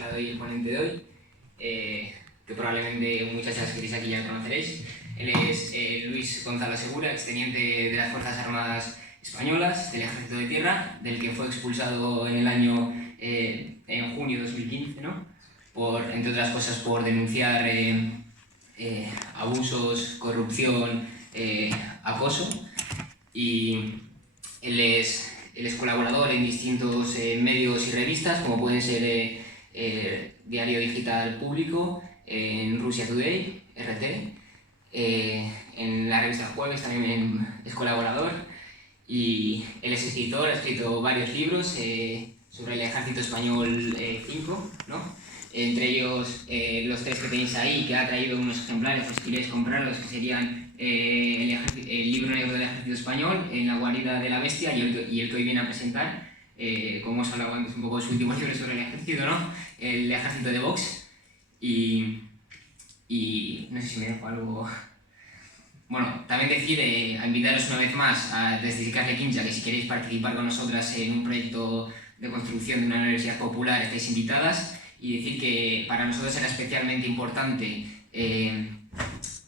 la doy el ponente de hoy, que probablemente muchas de las que estáis aquí ya conoceréis. Él es Luis Gonzalo Segura, exteniente de las Fuerzas Armadas Españolas, del Ejército de Tierra, del que fue expulsado en el año, en junio de 2015, ¿no? Entre otras cosas por denunciar abusos, corrupción, acoso. Y él es colaborador en distintos medios y revistas, como pueden ser Diario Digital Público, en Russia Today, RT, en la revista Jueves también es colaborador, y él es escritor, ha escrito varios libros sobre el ejército español, 5, ¿no? Entre ellos los 3 que tenéis ahí, que ha traído unos ejemplares, pues si queréis comprarlos, que serían el libro negro del ejército español, En la guarida de la bestia, y el que hoy viene a presentar, como os hablaba antes un poco de su último libro sobre el ejército, ¿no? El ejército de Vox. Y no sé si me dejo algo. Bueno, también decir, a invitaros una vez más desde Carle Quincha, que si queréis participar con nosotras en un proyecto de construcción de una universidad popular, estáis invitadas. Y decir que para nosotros era especialmente importante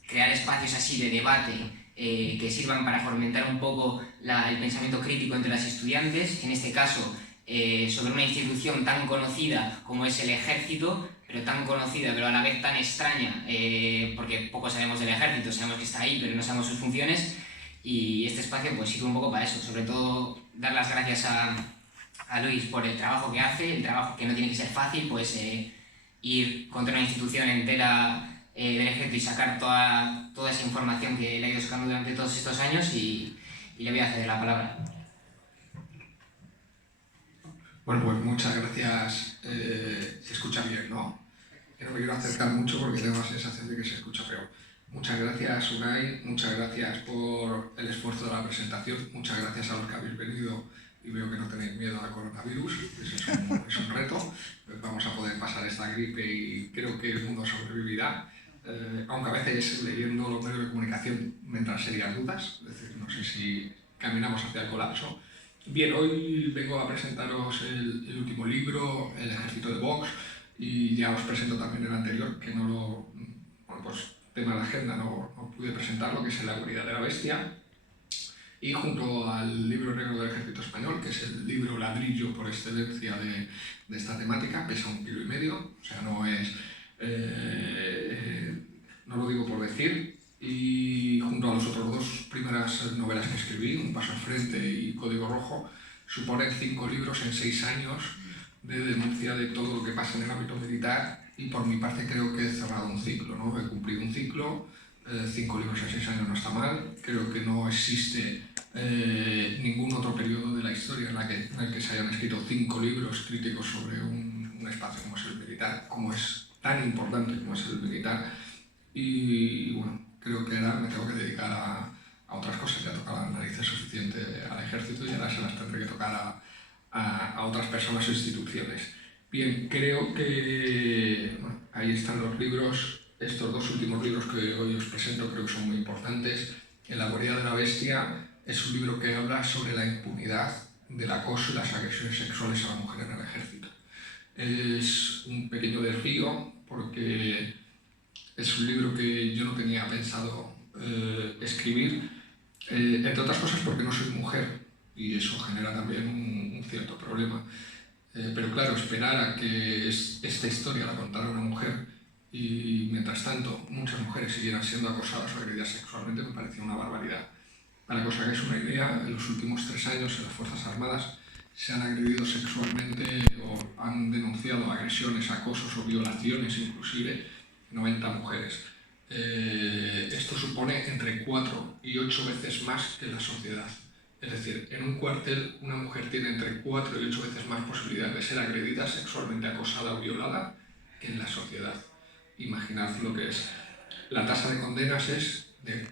crear espacios así de debate que sirvan para fomentar un poco el pensamiento crítico entre las estudiantes, en este caso sobre una institución tan conocida como es el ejército, pero tan conocida pero a la vez tan extraña, porque poco sabemos del ejército, sabemos que está ahí pero no sabemos sus funciones, y este espacio pues sirve un poco para eso, sobre todo dar las gracias a Luis por el trabajo que hace, el trabajo que no tiene que ser fácil, pues ir contra una institución entera del ejército y sacar toda esa información que le ha ido sacando durante todos estos años, y le voy a ceder la palabra. Bueno, pues muchas gracias. Se escucha bien, ¿no? Que no me quiero acercar mucho porque tengo la sensación de que se escucha peor. Muchas gracias, Unai, muchas gracias por el esfuerzo de la presentación, muchas gracias a los que habéis venido y veo que no tenéis miedo al coronavirus, eso es un reto. Vamos a poder pasar esta gripe y creo que el mundo sobrevivirá, aunque a veces leyendo los medios de comunicación me entran serias dudas, es decir, no sé si caminamos hacia el colapso. Bien, hoy vengo a presentaros el último libro, El ejército de Vox, y ya os presento también el anterior, que no lo... Bueno, pues tema de la agenda no pude presentarlo, que es En la guarida de la bestia. Y junto al libro negro del ejército español, que es el libro ladrillo por excelencia de esta temática, pesa 1,5 kilos, o sea, no es... no lo digo por decir. Y junto a las otras 2 primeras novelas que escribí, Un paso al frente y Código rojo, suponen 5 libros en 6 años de denuncia de todo lo que pasa en el ámbito militar, y por mi parte creo que he cerrado un ciclo, ¿no? He cumplido un ciclo. 5 libros en 6 años no está mal. Creo que no existe ningún otro periodo de la historia en el que se hayan escrito 5 libros críticos sobre un espacio como es el militar, como es tan importante como es el militar. Y bueno, creo que ahora me tengo que dedicar a otras cosas. Ya toca las narices suficiente al ejército y ahora se las tendré que tocar a otras personas o instituciones. Bien, creo que bueno, ahí están los libros. Estos 2 últimos libros que hoy os presento creo que son muy importantes. En la guarida de la bestia es un libro que habla sobre la impunidad del acoso y las agresiones sexuales a la mujer en el ejército. Es un pequeño desvío porque es un libro que yo no tenía pensado escribir, entre otras cosas porque no soy mujer y eso genera también un cierto problema. Pero claro, esperar a que esta historia la contara una mujer y mientras tanto muchas mujeres siguieran siendo acosadas o agredidas sexualmente me parecía una barbaridad. Para que os hagáis una idea, en los últimos 3 años en las Fuerzas Armadas se han agredido sexualmente o han denunciado agresiones, acosos o violaciones inclusive 90 mujeres. Esto supone entre 4 y 8 veces más que en la sociedad. Es decir, en un cuartel una mujer tiene entre 4 y 8 veces más posibilidad de ser agredida, sexualmente acosada o violada que en la sociedad. Imaginad lo que es. La tasa de condenas es de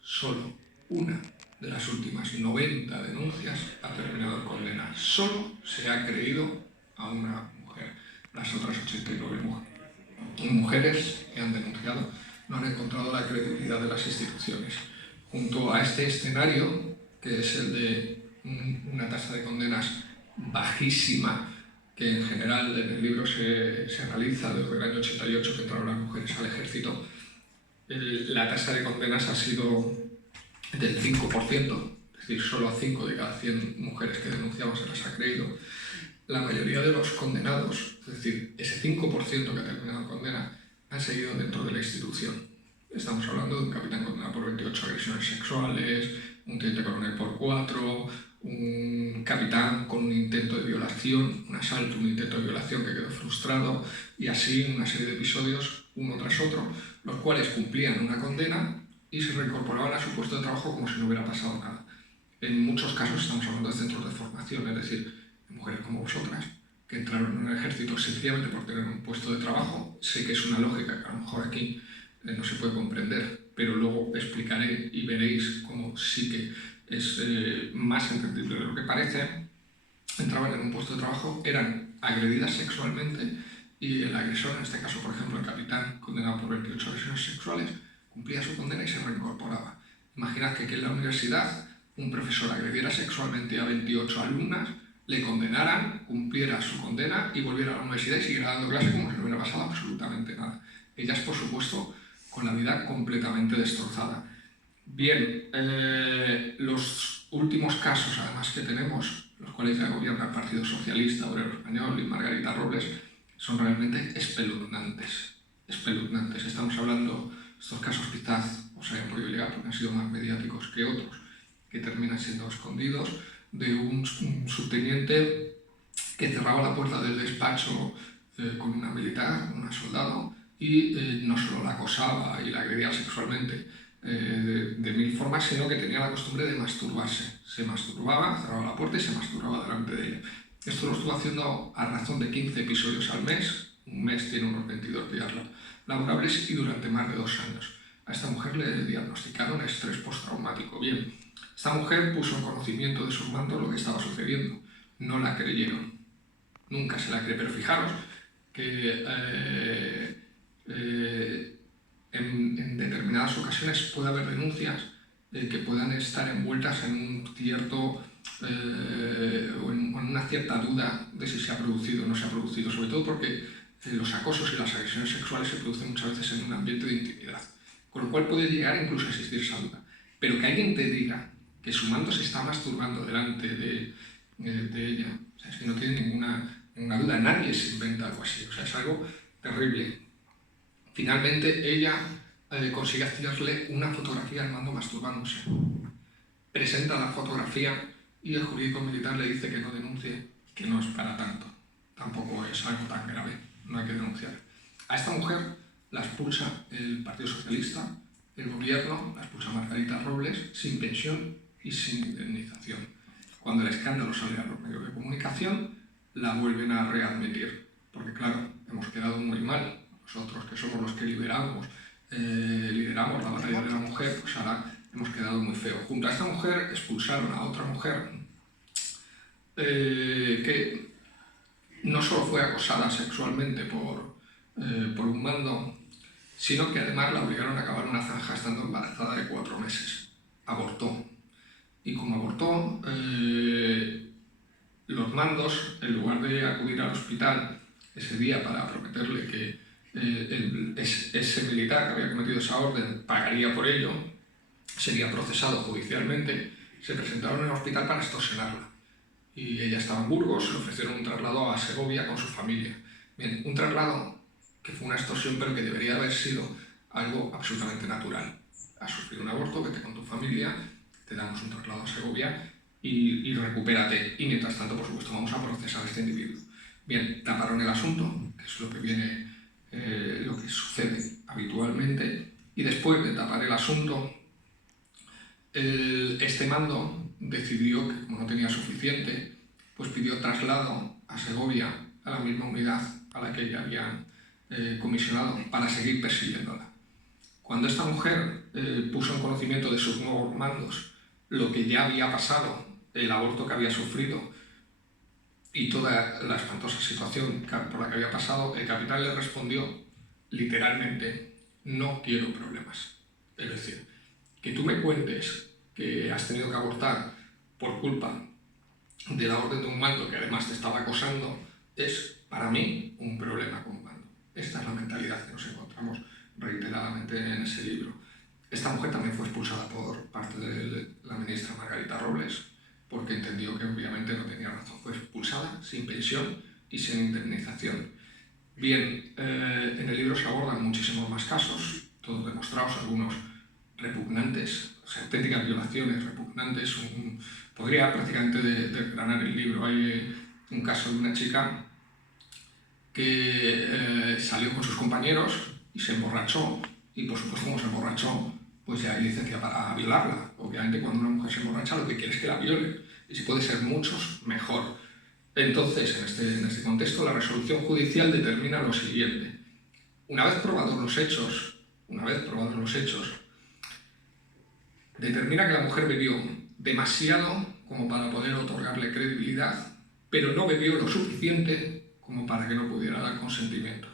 solo una de las últimas 90 denuncias ha terminado en condena. Solo se ha creído a una mujer. Las otras 89 mujeres que han denunciado no han encontrado la credibilidad de las instituciones. Junto a este escenario, que es el de una tasa de condenas bajísima, que en general en el libro se analiza desde el año 88 que entraron las mujeres al ejército, la tasa de condenas ha sido del 5%, es decir, solo a 5 de cada 100 mujeres que denunciaban se las ha creído. La mayoría de los condenados, es decir, ese 5% que ha terminado en condena, han seguido dentro de la institución. Estamos hablando de un capitán condenado por 28 agresiones sexuales, un teniente coronel por 4, un capitán con un intento de violación, un asalto, un intento de violación que quedó frustrado, y así una serie de episodios, uno tras otro, los cuales cumplían una condena y se reincorporaban a su puesto de trabajo como si no hubiera pasado nada. En muchos casos estamos hablando de centros de formación, es decir, de mujeres como vosotras, que entraron en el ejército sencillamente por tener un puesto de trabajo. Sé que es una lógica que a lo mejor aquí no se puede comprender, pero luego explicaré y veréis cómo sí que es más entendible de lo que parece. Entraban en un puesto de trabajo, eran agredidas sexualmente y el agresor, en este caso por ejemplo el capitán condenado por 28 agresiones sexuales, cumplía su condena y se reincorporaba. Imaginad que aquí en la universidad un profesor agrediera sexualmente a 28 alumnas, le condenaran, cumpliera su condena y volviera a la universidad y siguiera dando clase como si no hubiera pasado absolutamente nada. Ellas, por supuesto, con la vida completamente destrozada. Bien, los últimos casos además que tenemos, los cuales ya gobierna el Partido Socialista Obrero Español y Margarita Robles, son realmente espeluznantes. Espeluznantes. Estamos hablando, estos casos quizás os hayan podido llegar porque han sido más mediáticos que otros, que terminan siendo escondidos, de un subteniente que cerraba la puerta del despacho con una militar, una soldado, y no solo la acosaba y la agredía sexualmente de mil formas, sino que tenía la costumbre de masturbarse. Se masturbaba, cerraba la puerta y se masturbaba delante de ella. Esto lo estuvo haciendo a razón de 15 episodios al mes. Un mes tiene unos 22 días laborables y durante más de 2 años. A esta mujer le diagnosticaron estrés postraumático. Bien, esta mujer puso en conocimiento de sus mandos lo que estaba sucediendo. No la creyeron. Nunca se la cree, pero fijaros que en determinadas ocasiones puede haber denuncias que puedan estar envueltas en un cierto o en una cierta duda de si se ha producido o no se ha producido, sobre todo porque los acosos y las agresiones sexuales se producen muchas veces en un ambiente de intimidad, con lo cual puede llegar incluso a existir esa duda. Pero que alguien te diga que su mando se está masturbando delante de ella, o sea, es que no tiene ninguna duda, nadie se inventa algo así, o sea, es algo terrible. Finalmente ella consigue hacerle una fotografía al mando masturbándose. Presenta la fotografía y el jurídico militar le dice que no denuncie, que no es para tanto. Tampoco es algo tan grave, no hay que denunciar. A esta mujer la expulsa el Partido Socialista, el gobierno, la expulsa Margarita Robles, sin pensión y sin indemnización. Cuando el escándalo sale a los medios de comunicación, la vuelven a readmitir, porque claro, hemos quedado muy mal. Nosotros, que somos los que lideramos la batalla de la mujer, pues ahora hemos quedado muy feo. Junto a esta mujer expulsaron a otra mujer que no solo fue acosada sexualmente por un mando, sino que además la obligaron a acabar una zanja estando embarazada de 4 meses. Abortó. Y como abortó, los mandos, en lugar de acudir al hospital ese día para prometerle que ese militar que había cometido esa orden pagaría por ello, sería procesado judicialmente, se presentaron en el hospital para extorsionarla. Y ella estaba en Burgos, le ofrecieron un traslado a Segovia con su familia. Bien, un traslado que fue una extorsión, pero que debería haber sido algo absolutamente natural. Has sufrido un aborto, vete con tu familia, te damos un traslado a Segovia y recupérate. Y mientras tanto, por supuesto, vamos a procesar a este individuo. Bien, taparon el asunto, que es lo que sucede habitualmente, y después de tapar el asunto, este mando decidió que, como no tenía suficiente, pues pidió traslado a Segovia, a la misma unidad a la que ya habían comisionado, para seguir persiguiéndola. Cuando esta mujer puso en conocimiento de sus nuevos mandos lo que ya había pasado, el aborto que había sufrido y toda la espantosa situación por la que había pasado, el capitán le respondió literalmente: no quiero problemas. Es decir, que tú me cuentes que has tenido que abortar por culpa de la orden de un mando que además te estaba acosando, es, para mí, un problema con mando. Esta es la mentalidad que nos encontramos reiteradamente en ese libro. Esta mujer también fue expulsada por parte de la ministra Margarita Robles, porque entendió que obviamente no tenía razón. Fue expulsada sin pensión y sin indemnización. Bien, en el libro se abordan muchísimos más casos, todos demostrados, algunos repugnantes, o sea, auténticas violaciones repugnantes. Podría prácticamente desgranar el libro. Hay un caso de una chica que salió con sus compañeros y se emborrachó, y por supuesto como se emborrachó, pues ya hay licencia para violarla. Obviamente cuando una mujer se emborracha lo que quiere es que la viole, y si puede ser muchos, mejor. Entonces, en este contexto, la resolución judicial determina lo siguiente. Una vez probados los hechos, determina que la mujer bebió demasiado como para poder otorgarle credibilidad, pero no bebió lo suficiente como para que no pudiera dar consentimiento.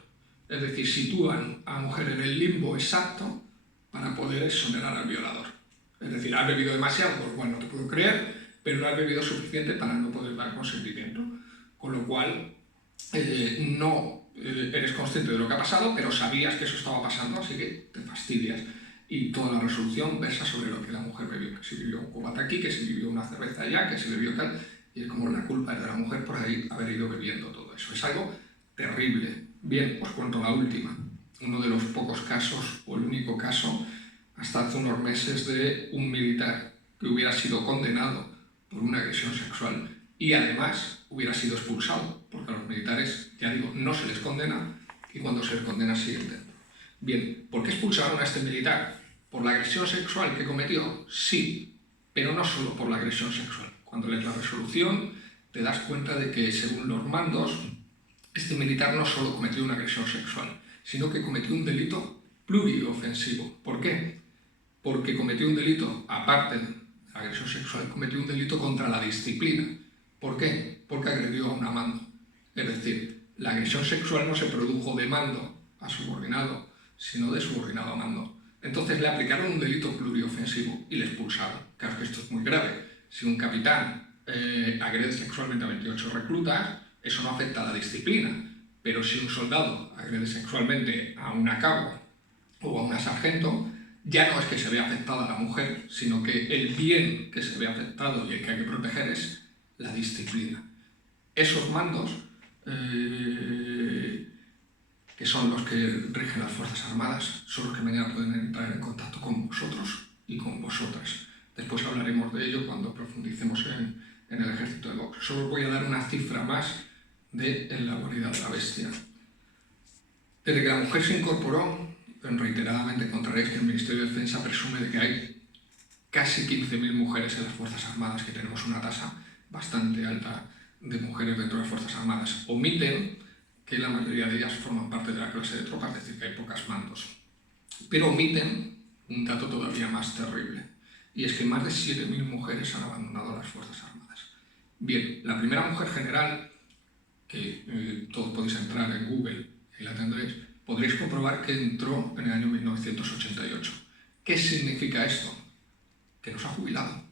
Es decir, sitúan a la mujer en el limbo exacto para poder exonerar al violador. Es decir, has bebido demasiado, pues bueno, no te puedo creer, pero no has bebido suficiente para no poder dar consentimiento. Con lo cual, no eres consciente de lo que ha pasado, pero sabías que eso estaba pasando, así que te fastidias. Y toda la resolución versa sobre lo que la mujer bebió, que si bebió un cubata aquí, que si bebió una cerveza allá, que si bebió tal, y es como la culpa es de la mujer por ahí haber ido bebiendo todo eso. Es algo terrible. Bien, os cuento la última. Uno de los pocos casos, o el único caso, hasta hace unos meses, de un militar que hubiera sido condenado por una agresión sexual y además hubiera sido expulsado, porque a los militares, ya digo, no se les condena y cuando se les condena siguen dentro. Bien, ¿por qué expulsaron a este militar? ¿Por la agresión sexual que cometió? Sí, pero no solo por la agresión sexual. Cuando lees la resolución te das cuenta de que, según los mandos, este militar no solo cometió una agresión sexual, sino que cometió un delito pluriofensivo. ¿Por qué? Porque cometió un delito, aparte de la agresión sexual, cometió un delito contra la disciplina. ¿Por qué? Porque agredió a una mando. Es decir, la agresión sexual no se produjo de mando a subordinado, sino de subordinado a mando. Entonces le aplicaron un delito pluriofensivo y le expulsaron. Claro que esto es muy grave. Si un capitán agrede sexualmente a 28 reclutas, eso no afecta a la disciplina. Pero si un soldado agrede sexualmente a una cabo o a una sargento, ya no es que se vea afectada a la mujer, sino que el bien que se ve afectado y el que hay que proteger es la disciplina. Esos mandos, que son los que rigen las Fuerzas Armadas, son los que mañana pueden entrar en contacto con vosotros y con vosotras. Después hablaremos de ello cuando profundicemos en el ejército de Vox. Solo os voy a dar una cifra más de En la guarida de la bestia. Desde que la mujer se incorporó, reiteradamente encontraréis que el Ministerio de Defensa presume de que hay casi 15.000 mujeres en las Fuerzas Armadas, que tenemos una tasa bastante alta de mujeres dentro de las Fuerzas Armadas. Omiten que la mayoría de ellas forman parte de la clase de tropas, es decir, que hay pocas mandos. Pero omiten un dato todavía más terrible, y es que más de 7.000 mujeres han abandonado las Fuerzas Armadas. Bien, la primera mujer general, que todos podéis entrar en Google y la tendréis, podréis comprobar que entró en el año 1988. ¿Qué significa esto? Que no se ha jubilado.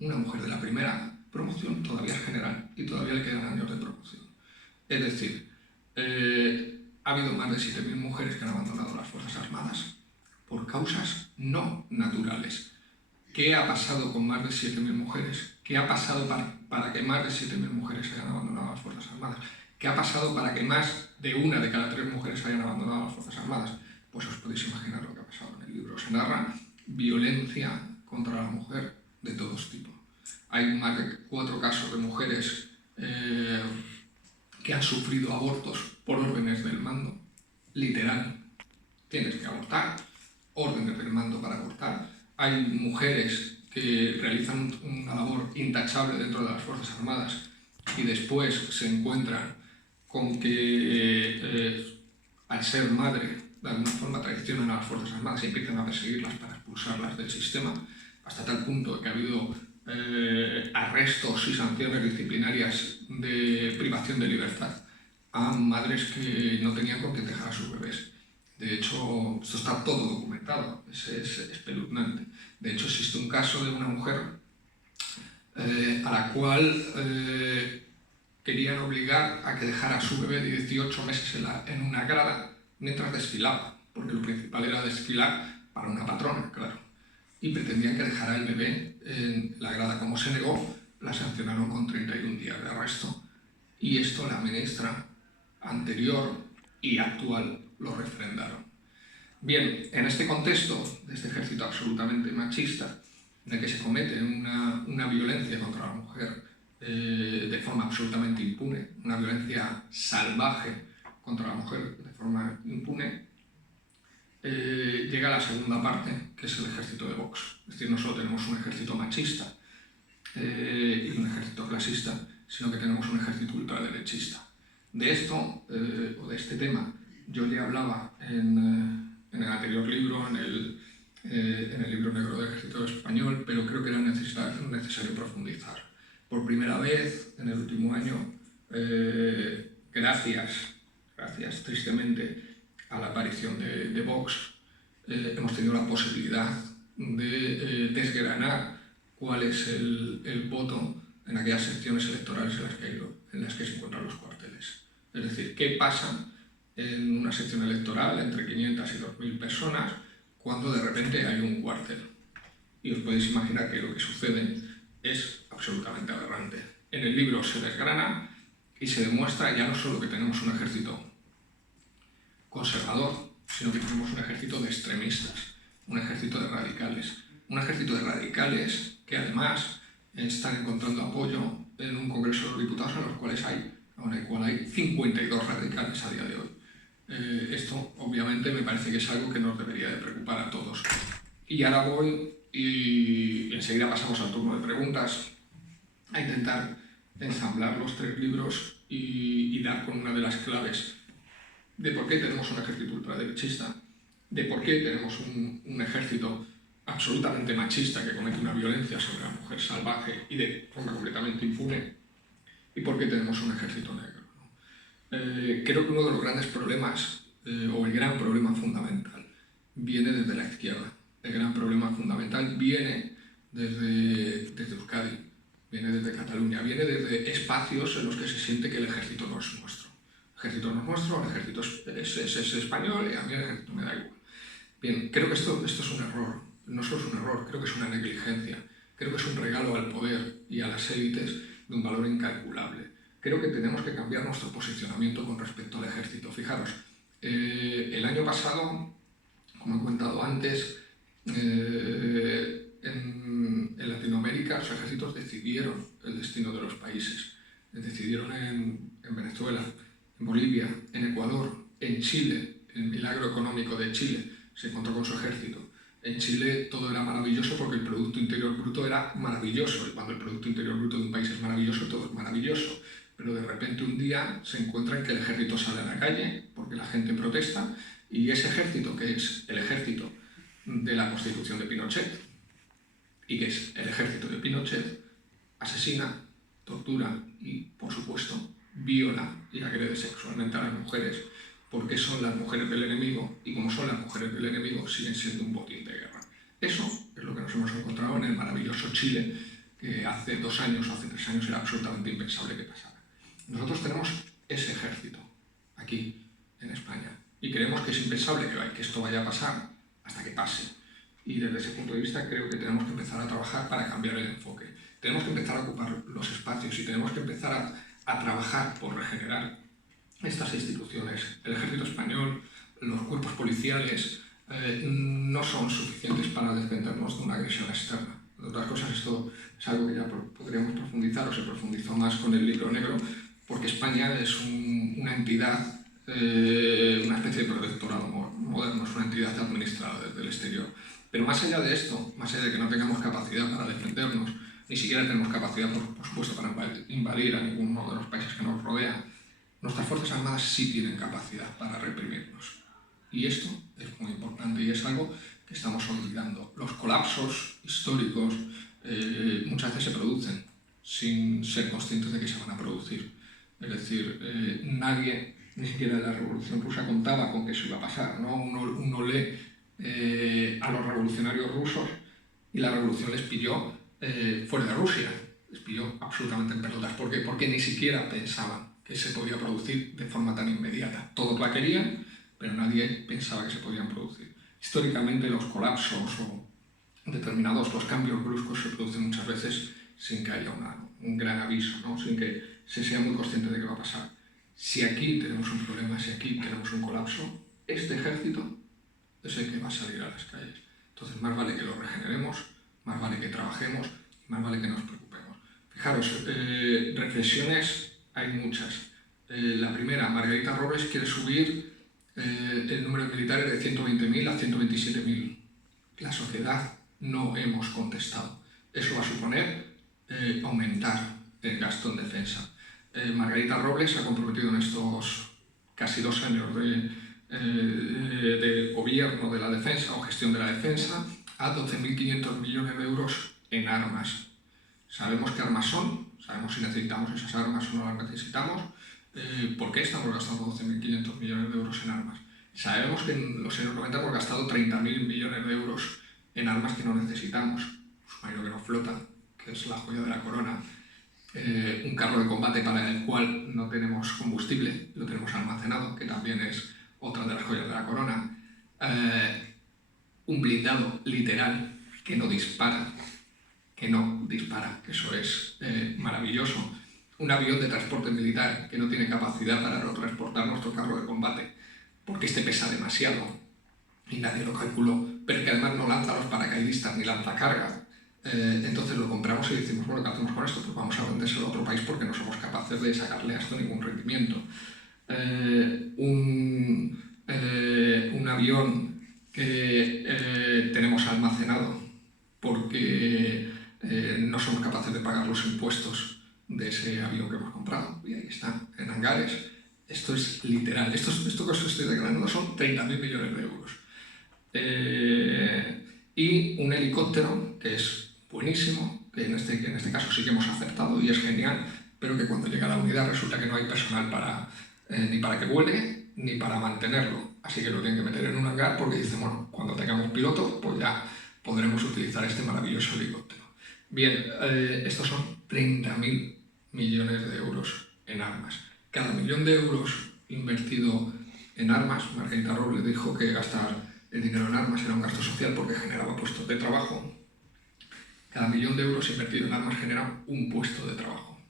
Una mujer de la primera promoción todavía es general y todavía le quedan años de promoción. Es decir, ha habido más de 7.000 mujeres que han abandonado las Fuerzas Armadas por causas no naturales. ¿Qué ha pasado con más de 7.000 mujeres? ¿Qué ha pasado para que más de 7.000 mujeres hayan abandonado las Fuerzas Armadas? ¿Qué ha pasado para que más de una de cada 3 mujeres hayan abandonado las Fuerzas Armadas? Pues os podéis imaginar lo que ha pasado en el libro. Se narra violencia contra la mujer de todos tipos. Hay más de 4 casos de mujeres que han sufrido abortos por órdenes del mando. Literal. Tienes que abortar. Órdenes del mando para abortar. Hay mujeres que realizan una labor intachable dentro de las Fuerzas Armadas y después se encuentran con que al ser madre de alguna forma traicionan a las Fuerzas Armadas y empiezan a perseguirlas para expulsarlas del sistema, hasta tal punto que ha habido arrestos y sanciones disciplinarias de privación de libertad a madres que no tenían con qué dejar a sus bebés. De hecho, esto está todo documentado, es espeluznante. De hecho, existe un caso de una mujer a la cual querían obligar a que dejara a su bebé de 18 meses en una grada mientras desfilaba, porque lo principal era desfilar para una patrona, claro. Y pretendían que dejara el bebé en la grada. Como se negó, la sancionaron con 31 días de arresto. Y esto la ministra anterior y actual lo refrendaron. Bien, en este contexto de este ejército absolutamente machista, en el que se comete una violencia contra la mujer de forma absolutamente impune, una violencia salvaje contra la mujer de forma impune, llega la segunda parte, que es el ejército de Vox. Es decir, no solo tenemos un ejército machista y un ejército clasista, sino que tenemos un ejército ultraderechista. De esto, o de este tema, yo ya hablaba en el anterior libro, en el libro negro del ejército español, pero creo que era necesario profundizar. Por primera vez en el último año, gracias tristemente a la aparición de Vox, hemos tenido la posibilidad de desgranar cuál es el voto en aquellas secciones electorales en las que se encuentran los cuarteles. Es decir, ¿qué pasa en una sección electoral entre 500 y 2.000 personas cuando de repente hay un cuartel? Y os podéis imaginar que lo que sucede es absolutamente aberrante. En el libro se desgrana y se demuestra ya no solo que tenemos un ejército conservador, sino que tenemos un ejército de extremistas, un ejército de radicales que además están encontrando apoyo en un Congreso de los Diputados en el cual hay 52 radicales a día de hoy. Esto obviamente me parece que es algo que nos debería de preocupar a todos. Y ahora voy y enseguida pasamos al turno de preguntas a intentar ensamblar los tres libros y dar con una de las claves de por qué tenemos un ejército ultraderechista, de por qué tenemos un ejército absolutamente machista que comete una violencia sobre la mujer salvaje y de forma completamente impune, y por qué tenemos un ejército negro. Creo que uno de los grandes problemas, o el gran problema fundamental, viene desde la izquierda. El gran problema fundamental viene desde Euskadi, viene desde Cataluña, viene desde espacios en los que se siente que el ejército no es nuestro. El ejército no es nuestro, el ejército es español y a mí el ejército me da igual. Bien, creo que esto es un error. No solo es un error, creo que es una negligencia. Creo que es un regalo al poder y a las élites de un valor incalculable. Creo que tenemos que cambiar nuestro posicionamiento con respecto al ejército. Fijaros, el año pasado, como he contado antes, en Latinoamérica los ejércitos decidieron el destino de los países. Decidieron en Venezuela, en Bolivia, en Ecuador, en Chile. El milagro económico de Chile se encontró con su ejército. En Chile todo era maravilloso porque el Producto Interior Bruto era maravilloso. Y cuando el Producto Interior Bruto de un país es maravilloso, todo es maravilloso. Pero de repente un día se encuentran que el ejército sale a la calle porque la gente protesta y ese ejército, que es el ejército de la Constitución de Pinochet y que es el ejército de Pinochet, asesina, tortura y, por supuesto, viola y agrede sexualmente a las mujeres porque son las mujeres del enemigo y como son las mujeres del enemigo siguen siendo un botín de guerra. Eso es lo que nos hemos encontrado en el maravilloso Chile, que hace 2 años o hace 3 años era absolutamente impensable que pasara. Nosotros tenemos ese ejército aquí en España y creemos que es impensable que esto vaya a pasar hasta que pase. Y desde ese punto de vista creo que tenemos que empezar a trabajar para cambiar el enfoque. Tenemos que empezar a ocupar los espacios y tenemos que empezar a trabajar por regenerar estas instituciones. El ejército español, los cuerpos policiales no son suficientes para defendernos de una agresión externa. De otras cosas, esto es algo que ya podríamos profundizar o se profundizó más con el libro negro, porque España es una entidad, una especie de protectorado moderno, es una entidad administrada desde el exterior. Pero más allá de esto, más allá de que no tengamos capacidad para defendernos, ni siquiera tenemos capacidad, por supuesto, para invadir a ninguno de los países que nos rodean, nuestras Fuerzas Armadas sí tienen capacidad para reprimirnos. Y esto es muy importante y es algo que estamos olvidando. Los colapsos históricos muchas veces se producen sin ser conscientes de que se van a producir. Es decir, nadie, ni siquiera en la Revolución Rusa, contaba con que eso iba a pasar, ¿no? Uno lee a los revolucionarios rusos y la revolución les pilló fuera de Rusia. Les pilló absolutamente en pelotas. ¿Por qué? Porque ni siquiera pensaban que se podía producir de forma tan inmediata. Todos la querían, pero nadie pensaba que se podían producir. Históricamente los colapsos o determinados, los cambios bruscos se producen muchas veces sin que haya un gran aviso, ¿no? Sin que se sea muy consciente de qué va a pasar. Si aquí tenemos un problema, si aquí tenemos un colapso, este ejército es el que va a salir a las calles. Entonces, más vale que lo regeneremos, más vale que trabajemos, más vale que nos preocupemos. Fijaros, reflexiones hay muchas. La primera, Margarita Robles quiere subir el número de militares de 120.000 a 127.000. La sociedad no hemos contestado. Eso va a suponer aumentar el gasto en defensa. Margarita Robles ha comprometido en estos casi 2 años de gobierno de la defensa o gestión de la defensa a 12.500 millones de euros en armas. Sabemos qué armas son, sabemos si necesitamos esas armas o no las necesitamos. ¿Por qué estamos gastando 12.500 millones de euros en armas? Sabemos que en los años 90 hemos gastado 30.000 millones de euros en armas que no necesitamos. Submarino que no flota, que es la joya de la corona. Un carro de combate para el cual no tenemos combustible, lo tenemos almacenado, que también es otra de las joyas de la corona. Un blindado literal que no dispara, que eso es maravilloso. Un avión de transporte militar que no tiene capacidad para transportar nuestro carro de combate, porque este pesa demasiado y nadie lo calculó, pero que además no lanza a los paracaidistas ni lanza carga. Entonces lo compramos y decimos, bueno, ¿qué hacemos con esto? Pues vamos a vendérselo a otro país porque no somos capaces de sacarle a esto ningún rendimiento. Un avión que tenemos almacenado porque no somos capaces de pagar los impuestos de ese avión que hemos comprado, y ahí está, en hangares. Esto es literal, esto que os estoy declarando son 30.000 millones de euros. Y un helicóptero que es buenísimo, que en este caso sí que hemos acertado y es genial, pero que cuando llega a la unidad resulta que no hay personal ni para que vuele ni para mantenerlo. Así que lo tienen que meter en un hangar porque dicen, bueno, cuando tengamos piloto, pues ya podremos utilizar este maravilloso helicóptero. Bien, estos son 30.000 millones de euros en armas. Cada millón de euros invertido en armas, Margarita Robles dijo que gastar el dinero en armas era un gasto social porque generaba puestos de trabajo. Cada millón de euros invertido en armas genera un puesto de trabajo.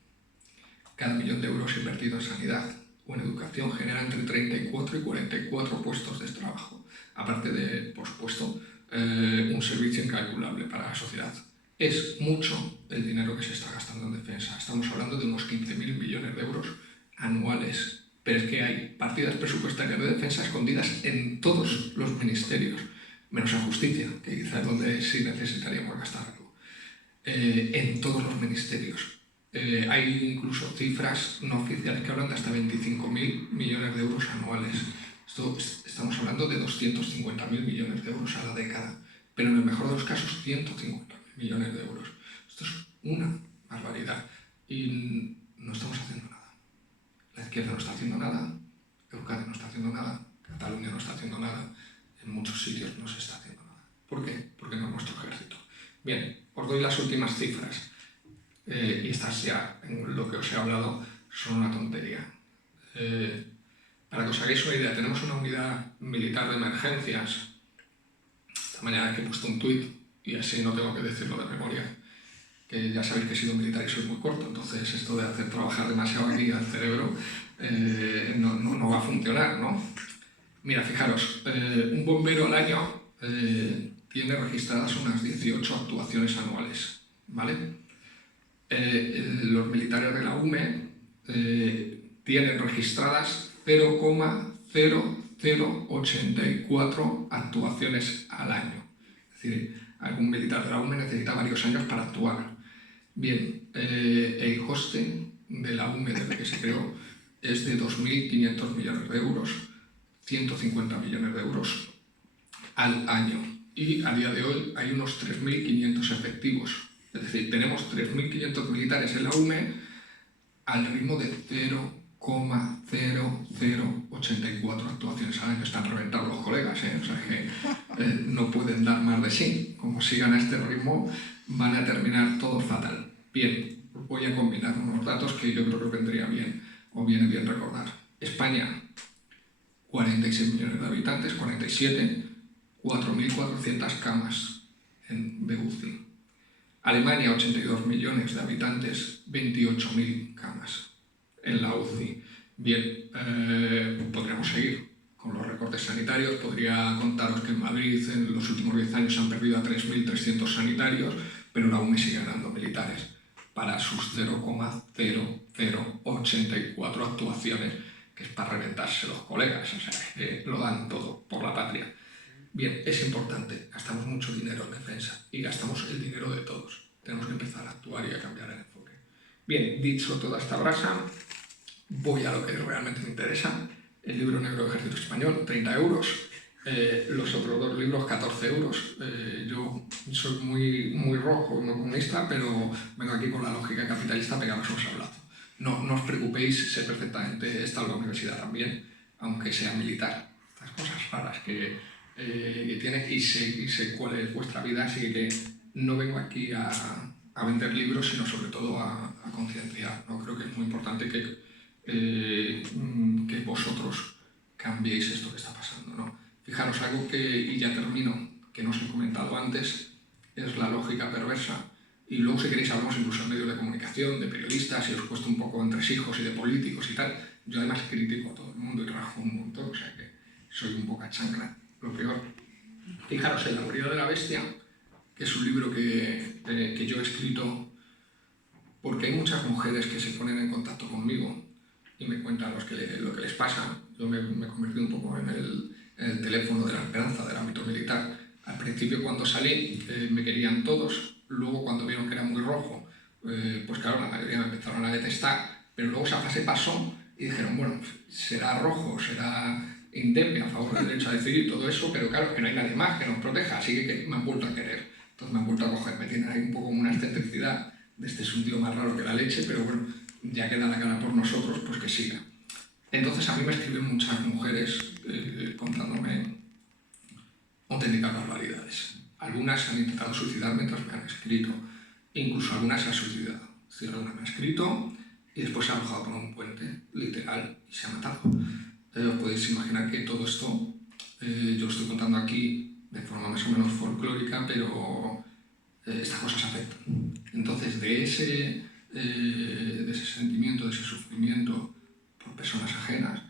Cada millón de euros invertido en sanidad o en educación genera entre 34 y 44 puestos de trabajo, aparte de, por supuesto, un servicio incalculable para la sociedad. Es mucho el dinero que se está gastando en defensa. Estamos hablando de unos 15.000 millones de euros anuales. Pero es que hay partidas presupuestarias de defensa escondidas en todos los ministerios, menos en justicia, que quizás es donde sí necesitaríamos gastar algo. En todos los ministerios. Hay incluso cifras no oficiales que hablan de hasta 25.000 millones de euros anuales. Estamos hablando de 250.000 millones de euros a la década, pero en el mejor de los casos 150.000 millones de euros. Esto es una barbaridad y no estamos haciendo nada. La izquierda no está haciendo nada, Euskadi no está haciendo nada, Cataluña no está haciendo nada, en muchos sitios no se está haciendo nada. ¿Por qué? Porque no es nuestro ejército. Bien, os doy las últimas cifras. Y estas ya, en lo que os he hablado, son una tontería. Para que os hagáis una idea, tenemos una unidad militar de emergencias. Esta mañana que he puesto un tuit, y así no tengo que decirlo de memoria, que ya sabéis que he sido militar y soy muy corto, entonces esto de hacer trabajar demasiado aquí al cerebro no va a funcionar, ¿no? Mira, fijaros, un bombero al año tiene registradas unas 18 actuaciones anuales, ¿vale? Los militares de la UME tienen registradas 0,0084 actuaciones al año. Es decir, algún militar de la UME necesita varios años para actuar. Bien, el coste de la UME desde que se creó es de 2.500 millones de euros, 150 millones de euros al año. Y a día de hoy hay unos 3.500 efectivos. Es decir, tenemos 3.500 militares en la UME al ritmo de 0,0084 actuaciones al año. Están reventados los colegas, o sea que no pueden dar más de sí. Como sigan a este ritmo, van a terminar todo fatal. Bien, voy a combinar unos datos que yo creo que vendría bien o viene bien recordar. España, 46 millones de habitantes, 47, 4.400 camas de UCI. Alemania, 82 millones de habitantes, 28.000 camas en la UCI. Bien, podríamos seguir con los recortes sanitarios. Podría contaros que en Madrid en los últimos 10 años se han perdido a 3.300 sanitarios, pero la UME sigue ganando militares para sus 0,0084 actuaciones, que es para reventarse los colegas, o sea, que lo dan todo por la patria. Bien, es importante, gastamos mucho dinero en defensa y gastamos el dinero de todos. Tenemos que empezar a actuar y a cambiar el enfoque. Bien, dicho toda esta brasa, voy a lo que realmente me interesa. El libro negro del Ejército Español, 30 euros. Los otros dos libros, 14 euros. Yo soy muy rojo, muy comunista, pero vengo aquí con la lógica capitalista a pegaros un sablazo. No os preocupéis, sé perfectamente, he estado en la universidad también, aunque sea militar. Estas cosas raras que tiene y sé cuál es vuestra vida, así que no vengo aquí a vender libros, sino sobre todo a concienciar, ¿no? Creo que es muy importante que vosotros cambiéis esto que está pasando, ¿no? Fijaros, algo y ya termino, que no os he comentado antes, es la lógica perversa. Y luego, si queréis, hablamos incluso en medios de comunicación, de periodistas, y os he puesto un poco entre hijos y de políticos y tal. Yo además critico a todo el mundo y rajo un montón, o sea que soy un boca chancla, lo peor. Fijaros, El laberinto de la bestia, que es un libro que yo he escrito porque hay muchas mujeres que se ponen en contacto conmigo y me cuentan lo que les pasa. Yo me convertí un poco en el teléfono de la esperanza del ámbito militar. Al principio, cuando salí, me querían todos. Luego, cuando vieron que era muy rojo, pues claro, la mayoría me empezaron a detestar. Pero luego esa fase pasó y dijeron, bueno, será rojo, será indemne a favor del derecho a decidir y todo eso, pero claro, que no hay nadie más que nos proteja, así que me han vuelto a querer. Entonces me han vuelto a coger, me tienen ahí un poco como una excentricidad de este es un tío más raro que la leche, pero bueno, ya que da la cara por nosotros, pues que siga. Entonces a mí me escriben muchas mujeres contándome auténticas barbaridades. Algunas han intentado suicidar mientras me han escrito, incluso algunas se han suicidado. Es decir, alguna me ha escrito y después se ha arrojado por un puente, literal, y se ha matado. Os podéis imaginar que todo esto, yo lo estoy contando aquí de forma más o menos folclórica, pero estas cosas afectan. Entonces, de ese sentimiento, de ese sufrimiento por personas ajenas,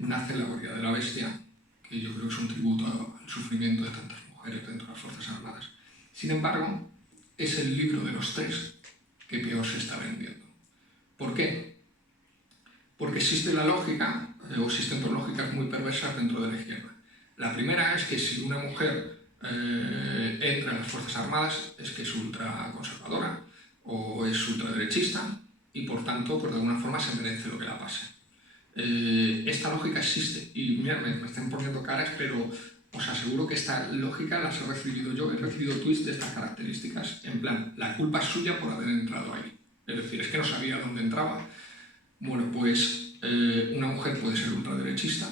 nace La guarida de la bestia, que yo creo que es un tributo al sufrimiento de tantas mujeres dentro de las Fuerzas Armadas. Sin embargo, es el libro de los 3 que peor se está vendiendo. ¿Por qué? Porque existe la lógica, o existen 2 lógicas muy perversas dentro de la izquierda. La primera es que si una mujer entra en las Fuerzas Armadas es que es ultraconservadora o es ultraderechista y por tanto, pues de alguna forma se merece lo que la pase. Esta lógica existe y mirad, me están poniendo caras, pero os aseguro que esta lógica las he recibido yo, he recibido tweets de estas características, en plan, la culpa es suya por haber entrado ahí. Es decir, es que no sabía dónde entraba. Bueno, pues una mujer puede ser ultraderechista,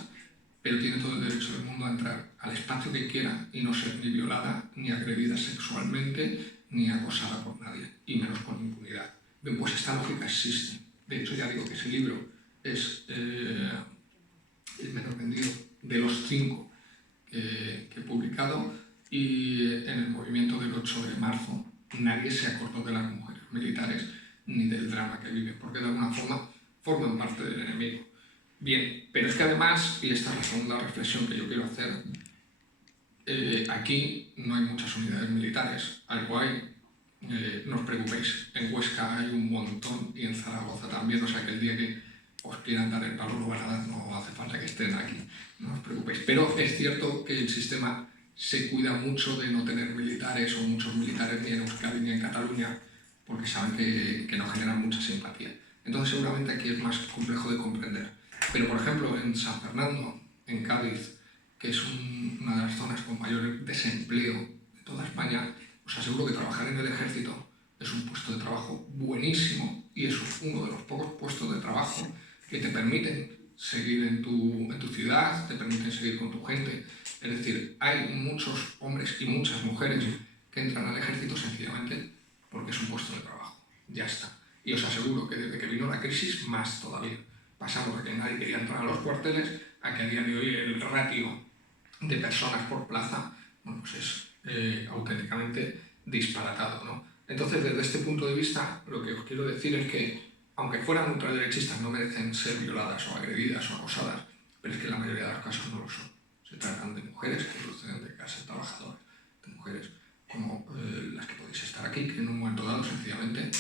pero tiene todo el derecho del mundo a entrar al espacio que quiera y no ser ni violada, ni agredida sexualmente, ni acosada por nadie, y menos con impunidad. Bien, pues esta lógica existe. De hecho, ya digo que ese libro es el menos vendido de los 5 que he publicado, y en el movimiento del 8 de marzo nadie se acordó de las mujeres militares ni del drama que viven, porque de alguna forma forman parte del enemigo. Bien, pero es que además, y esta es la segunda reflexión que yo quiero hacer, aquí no hay muchas unidades militares, algo hay, no os preocupéis, en Huesca hay un montón y en Zaragoza también, o sea que el día que os quieran dar el palo lo van a dar, no hace falta que estén aquí, no os preocupéis. Pero es cierto que el sistema se cuida mucho de no tener militares o muchos militares ni en Euskadi ni en Cataluña, porque saben que no generan mucha simpatía. Entonces seguramente aquí es más complejo de comprender. Pero por ejemplo en San Fernando, en Cádiz, que es una de las zonas con mayor desempleo de toda España, os aseguro que trabajar en el ejército es un puesto de trabajo buenísimo y es uno de los pocos puestos de trabajo que te permiten seguir en tu ciudad, te permiten seguir con tu gente. Es decir, hay muchos hombres y muchas mujeres que entran al ejército sencillamente porque es un puesto de trabajo. Ya está. Y os aseguro que desde que vino la crisis, más todavía. Pasamos de que nadie quería entrar a los cuarteles a que a día de hoy el ratio de personas por plaza, bueno, pues es auténticamente disparatado, ¿no? Entonces, desde este punto de vista, lo que os quiero decir es que, aunque fueran ultraderechistas, no merecen ser violadas o agredidas o acosadas, pero es que en la mayoría de los casos no lo son. Se tratan de mujeres que proceden de clases trabajadoras, de mujeres como las que podéis estar aquí, que en un momento dado sencillamente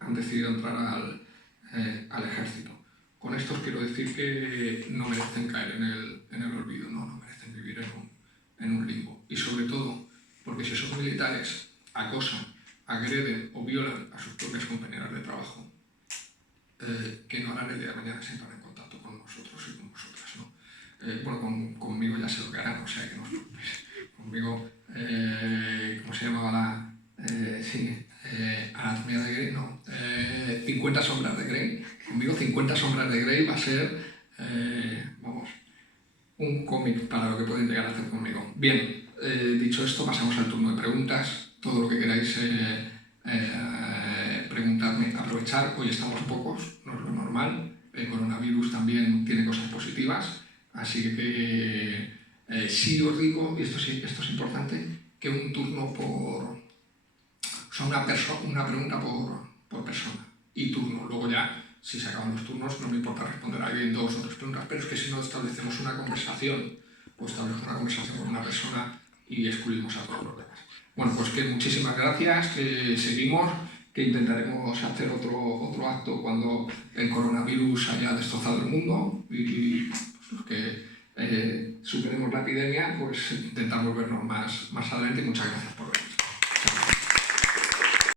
han decidido entrar al ejército. Con esto os quiero decir que no merecen caer en el olvido, no merecen vivir en un limbo. Y sobre todo, porque si son militares, acosan, agreden o violan a sus propias compañeras de trabajo, que no harán el día de mañana es entrar en contacto con nosotros y con vosotras, ¿no? Bueno, conmigo ya sé lo que harán, o sea que no os preocupéis. Conmigo, ¿cómo se llamaba la...? Anatomía de Grey, no. 50 sombras de Grey. Conmigo 50 sombras de Grey va a ser, vamos, un cómic para lo que pueden llegar a hacer conmigo. Bien, dicho esto, pasamos al turno de preguntas. Todo lo que queráis preguntarme, aprovechar. Hoy estamos pocos, no es lo normal. El coronavirus también tiene cosas positivas, así que sí os digo, y esto es importante, que un turno por... O sea, una pregunta por persona y turno. Luego ya, si se acaban los turnos, no me importa responder a alguien 2 o 3 preguntas, pero es que si no establecemos una conversación, pues establezco una conversación con una persona y excluimos a todos los demás. Bueno, pues que muchísimas gracias, que seguimos, que intentaremos hacer otro acto cuando el coronavirus haya destrozado el mundo y pues, los que superemos la epidemia, pues intentamos vernos más adelante. Muchas gracias por ver.